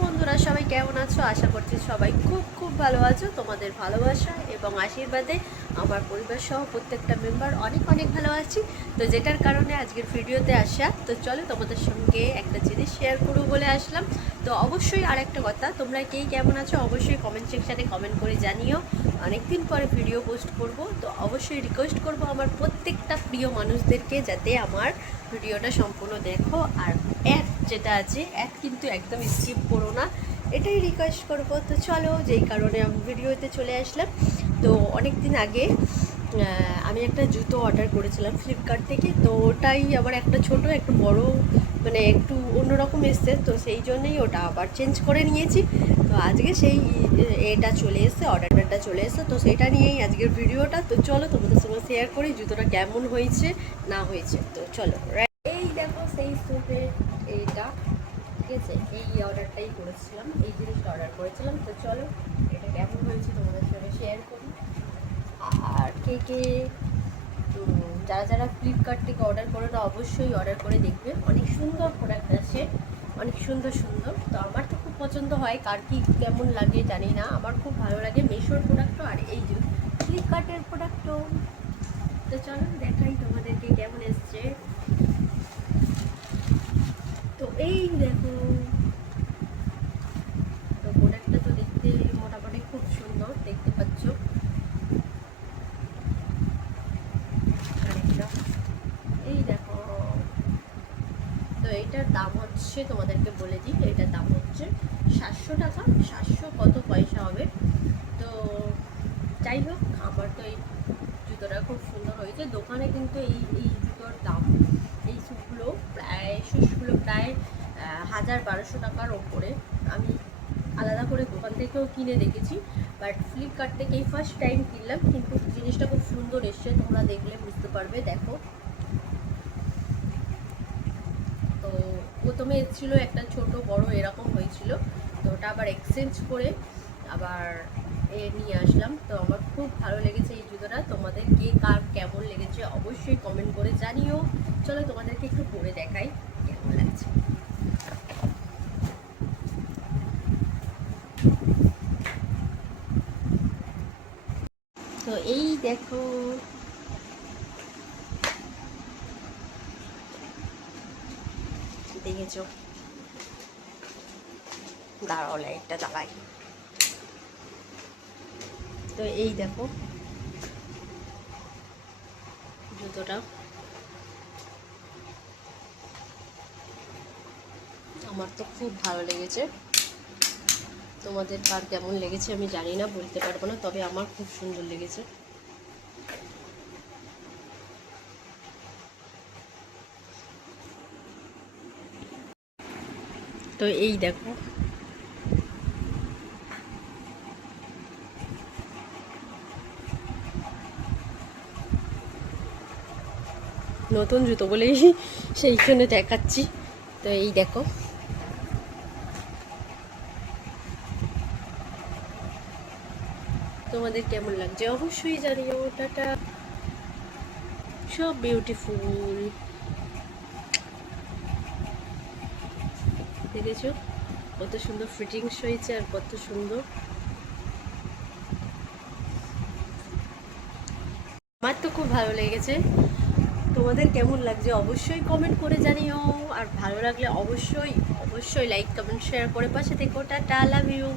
বন্ধুরা, সবাই কেমন আছো? আশা করছি সবাই খুব খুব ভালো আছো। তোমাদের ভালোবাসা এবং আশীর্বাদে আমার পরিবার সহ প্রত্যেকটা মেম্বার অনেক অনেক ভালো আছি। তো যেটার কারণে আজকের ভিডিওতে আসা, তো চলো তোমাদের সঙ্গে একটা জিনিস শেয়ার করবো বলে আসলাম। তো অবশ্যই আর একটা কথা, তোমরা কে কেমন আছো অবশ্যই কমেন্ট সেকশানে কমেন্ট করে জানিও। অনেকদিন পরে ভিডিও পোস্ট করব, তো অবশ্যই রিকোয়েস্ট করব আমার প্রত্যেকটা প্রিয় মানুষদেরকে যাতে আমার ভিডিওটা সম্পূর্ণ দেখো। আর অ্যাড যেটা আছে, অ্যাড কিন্তু একদম স্কিপ করো না, এটাই রিকোয়েস্ট করবো। তো চলো, যেই কারণে আমি ভিডিওতে চলে আসলাম। তো অনেক দিন আগে আমি একটা জুতো অর্ডার করেছিলাম ফ্লিপকার্ট থেকে। তো ওটাই আবার একটা ছোট একটু বড়, মানে একটু অন্যরকম এসছে, তো সেই জন্যই ওটা আবার চেঞ্জ করে নিয়েছি। তো আজকে সেই এটা চলে এসছে, অর্ডারটা চলে এসছে, তো সেটা নিয়েই আজকের ভিডিওটা। তো চলো তোমাদের সঙ্গে শেয়ার করি জুতোটা কেমন হয়েছে না হয়েছে। তো চলো, এই দেখো সেই সুপের এইটা, ঠিক আছে, এই অর্ডারটাই করেছিলাম, এই জিনিসটা অর্ডার করেছিলাম। তো চলো এটা কেমন হয়েছে তোমাদের সঙ্গে শেয়ার করি। আর কে কে যারা যারা ফ্লিপকার্ট থেকে অর্ডার করে, তো অবশ্যই অর্ডার করে দেখবে, অনেক সুন্দর প্রোডাক্ট আছে, অনেক সুন্দর সুন্দর। তো আমার তো খুব পছন্দ হয়, কার কী কেমন লাগে জানি না, আমার খুব ভালো লাগে মিশোর প্রোডাক্টও আর এই যে ফ্লিপকার্টের প্রোডাক্টও। তো চলো দেখাই তোমাদেরকে কেমন এসছে। তো এই দেখো, তো প্রোডাক্টটা তো দেখতে মোটামুটি খুব সুন্দর, দেখতে পাচ্ছ। আরেকটা এই দেখো, তো এইটার দাম হচ্ছে, তোমাদেরকে বলে দিই, এটার দাম হচ্ছে 700 টাকা, 700 কত পয়সা হবে। তো যাই হোক, আমার তো এই জুতোটা খুব সুন্দর হয়েছে। দোকানে কিন্তু এই এই জুতোর দাম, এই শুজগুলো প্রায় 1000-1200 টাকার ওপরে। আমি আলাদা করে দোকান থেকেও কিনে দেখেছি, বাট ফ্লিপকার্ট থেকেই ফার্স্ট টাইম কিনলাম, কিন্তু জিনিসটা খুব সুন্দর এসছে, তোমরা দেখলে বুঝতে পারবে। দেখো, তো প্রথমে এসেছিলো একটা ছোট বড় এরকম হয়েছিল, তো ওটা আবার এক্সচেঞ্জ করে আবার নিয়ে আসলাম। তো আমার খুব ভালো লেগেছে এই জুতোটা। তোমাদের কে কার কেমন লেগেছে অবশ্যই কমেন্ট করে জানিও। চলো তোমাদেরকে একটু পরে দেখাই কেমন লাগছে। তো এই দেখো, দেখেছো, দাঁড়াও লাইটটা জ্বালাই। তো এই দেখো জুতোটা, আমার তো খুব ভালো লেগেছে। তোমাদের কার কেমন লেগেছে আমি জানি না, বলতে পারবো না, তবে আমার খুব সুন্দর লেগেছে। তো এই দেখো, নতুন জুতো বলেই সেই জন্য দেখাচ্ছি। তো এই দেখো, তোমাদের কেমন লাগছে অবশ্যই জানিও। টাটা, সব বিউটিফুল, দেখেছো কত সুন্দর ফিটিংস হয়েছে আর কত সুন্দর। আমার তো খুব ভালো লেগেছে, তোমাদের কেমন লাগছে অবশ্যই কমেন্ট করে জানিও। আর ভালো লাগলে অবশ্যই অবশ্যই লাইক কমেন্ট শেয়ার করে পাশে থেকো। Tata, love you.